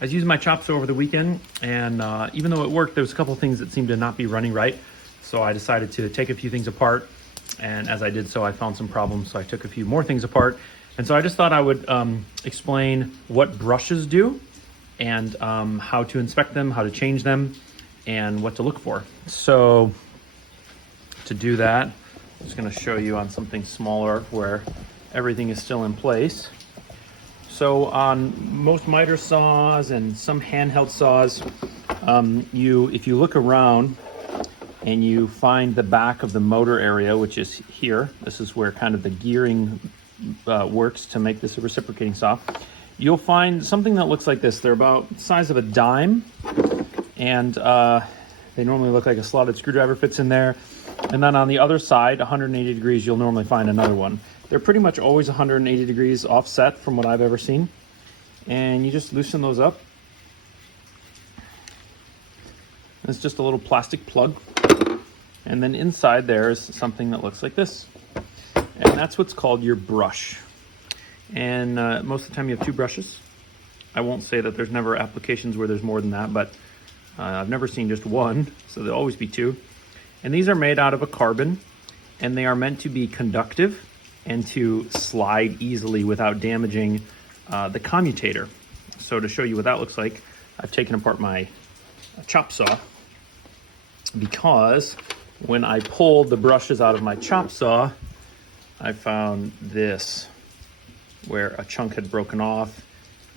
I was using my chop saw over the weekend, and even though it worked, there was a couple things that seemed to not be running right. So I decided to take a few things apart, and as I did so, I found some problems. So I took a few more things apart, and so I just thought I would explain what brushes do, and how to inspect them, how to change them, and what to look for. So to do that, I'm just going to show you on something smaller where everything is still in place. So on most miter saws and some handheld saws, if you look around and you find the back of the motor area, which is here, this is where kind of the gearing works to make this a reciprocating saw, you'll find something that looks like this. They're about the size of a dime, and they normally look like a slotted screwdriver fits in there. And then on the other side, 180 degrees, you'll normally find another one. They're pretty much always 180 degrees offset from what I've ever seen. And you just loosen those up. It's just a little plastic plug. And then inside there is something that looks like this. And that's what's called your brush. And most of the time you have two brushes. I won't say that there's never applications where there's more than that, but I've never seen just one, so there'll always be two. And these are made out of a carbon, and they are meant to be conductive and to slide easily without damaging the commutator. So to show you what that looks like, I've taken apart my chop saw, because when I pulled the brushes out of my chop saw, I found this, where a chunk had broken off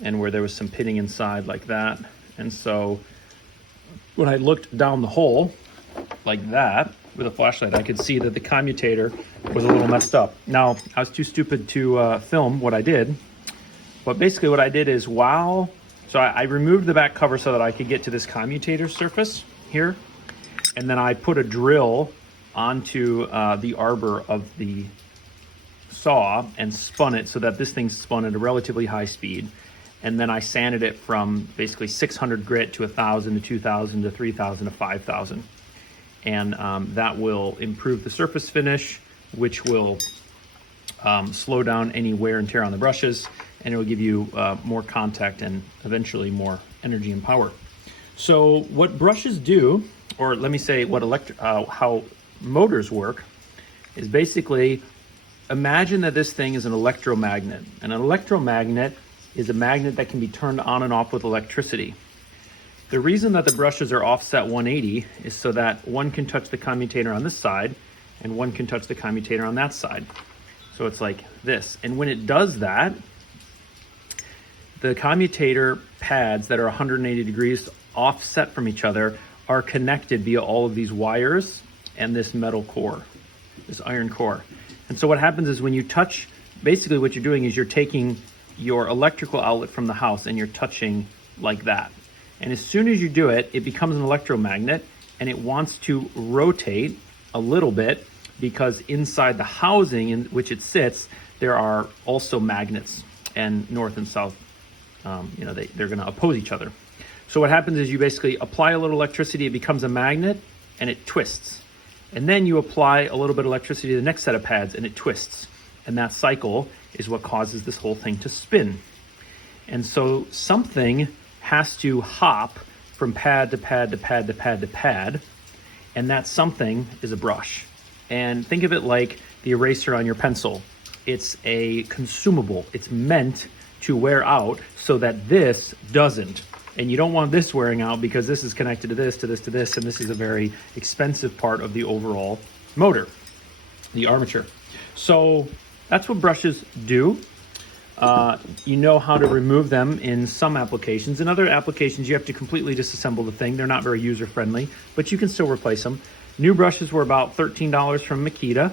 and where there was some pitting inside like that. And so when I looked down the hole like that with a flashlight, I could see that the commutator was a little messed up. Now, I was too stupid to film what I did, but basically what I did is I removed the back cover so that I could get to this commutator surface here, and then I put a drill onto the arbor of the saw and spun it so that this thing spun at a relatively high speed. And then I sanded it from basically 600 grit to 1,000 to 2,000 to 3,000 to 5,000. And that will improve the surface finish, which will slow down any wear and tear on the brushes, and it will give you more contact and eventually more energy and power. So what brushes do, or let me say what how motors work, is basically imagine that this thing is an electromagnet. And an electromagnet is a magnet that can be turned on and off with electricity. The reason that the brushes are offset 180 is so that one can touch the commutator on this side and one can touch the commutator on that side. So it's like this. And when it does that, the commutator pads that are 180 degrees offset from each other are connected via all of these wires and this metal core, this iron core. And so what happens is when you touch, basically what you're doing is you're taking your electrical outlet from the house and you're touching like that. And as soon as you do it, it becomes an electromagnet, and it wants to rotate a little bit because inside the housing in which it sits, there are also magnets, and north and south, they're going to oppose each other. So what happens is you basically apply a little electricity, it becomes a magnet, and it twists. And then you apply a little bit of electricity to the next set of pads, and it twists. And that cycle is what causes this whole thing to spin. And so something has to hop from pad to pad to pad to pad to pad, and that something is a brush. And think of it like the eraser on your pencil. It's a consumable. It's meant to wear out so that this doesn't. And you don't want this wearing out because this is connected to this, to this, to this, and this is a very expensive part of the overall motor, the armature. So that's what brushes do. You know how to remove them in some applications. In other applications, you have to completely disassemble the thing. They're not very user-friendly, but you can still replace them. New brushes were about $13 from Makita.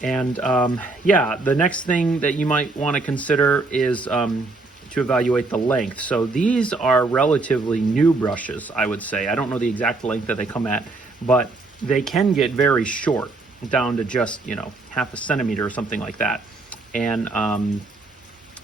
And the next thing that you might want to consider is to evaluate the length. So these are relatively new brushes, I would say. I don't know the exact length that they come at, but they can get very short, down to just, half a centimeter or something like that. And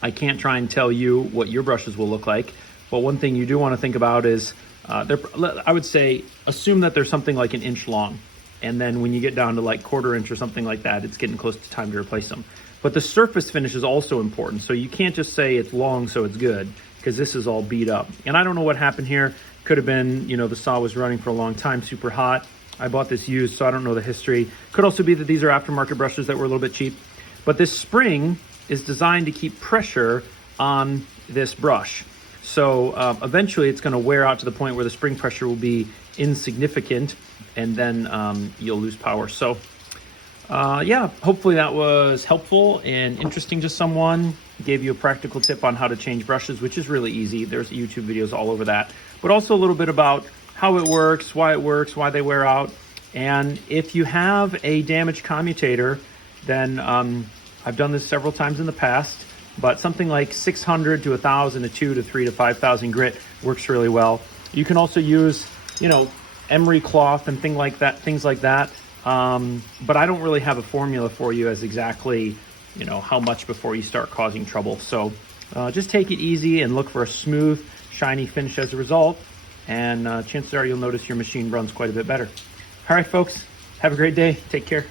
I can't try and tell you what your brushes will look like, but one thing you do want to think about is, I would say, assume that they're something like an inch long. And then when you get down to like 1/4 inch or something like that, it's getting close to time to replace them. But the surface finish is also important. So you can't just say it's long so it's good, because this is all beat up. And I don't know what happened here. Could have been, you know, the saw was running for a long time, super hot. I bought this used, so I don't know the history. Could also be that these are aftermarket brushes that were a little bit cheap. But this spring is designed to keep pressure on this brush. So eventually it's gonna wear out to the point where the spring pressure will be insignificant, and then you'll lose power. So yeah, hopefully that was helpful and interesting to someone. Gave you a practical tip on how to change brushes, which is really easy. There's YouTube videos all over that. But also a little bit about how it works, why they wear out. And if you have a damaged commutator, then I've done this several times in the past, but something like 600 to 1,000 to 2 to 3 to 5,000 grit works really well. You can also use, you know, emery cloth and things like that. But I don't really have a formula for you as exactly, you know, how much before you start causing trouble. So just take it easy and look for a smooth, shiny finish as a result. And chances are you'll notice your machine runs quite a bit better. All right, folks, have a great day. Take care.